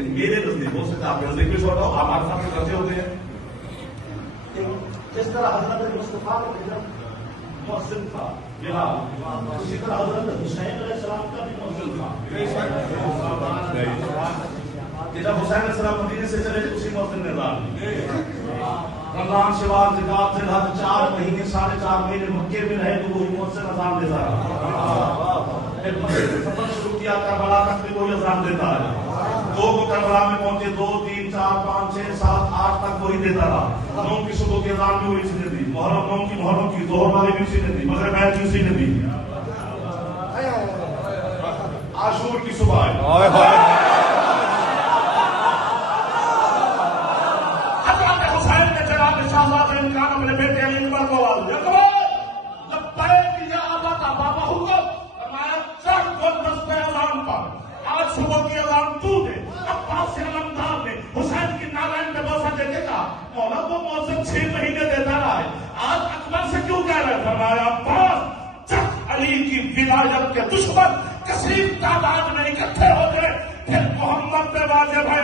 لیکن میرے نزدیک ہو سکتا ہے آپ کے نزدیک بھی چھوٹا ہو، آپ ہمارے ساتھ کرتے ہوتے ہیں. جس طرح حضرت مصطفیٰ کا مؤذن تھا بلال، اسی طرح حضرت حسین علیہ السلام کا بھی مؤذن تھا. کہ جب حسین علیہ السلام مدینے سے چلے تو اسی مؤذن نے اذان دی. رمضان شوال زکات سے 4 مہینے 4.5 مہینے مکے میں رہے تو وہی مؤذن اذان دیتا رہا. سفر شروع کیا کربلا تک بھی وہی اذان دیتا ہے. 2 کو کربلا میں پہنچے، 2 3 4 5 6 7 8 تک وہی دیتا رہا. 9 کی صبح کی اذان بھی وہی اسی نے دی، محرم 9 کی محرم کی ظہر والی بھی اسی نے دی، مغرب بیت کی اسی نے دی، عاشور کی صبح ہے. اپنے بیٹے علی اکبر کو آواز دیا، لبیک یا ابا کا بابا حکم، ہمارا چڑھ کو دست اذان پر. آج صبح کی اذان تو دے، عباس سے علمدار نے حسین کی نالین پہ بوسہ دے کے کہا مولا وہ مؤذن 6 مہینے دیتا رہا ہے، آج اکبر سے کیوں کہہ رہے؟ فرمایا عباس جب علی کی ولایت کے دشمن کثیر تعداد میں اکٹھے ہو گئے پھر محمد پہ واجب ہے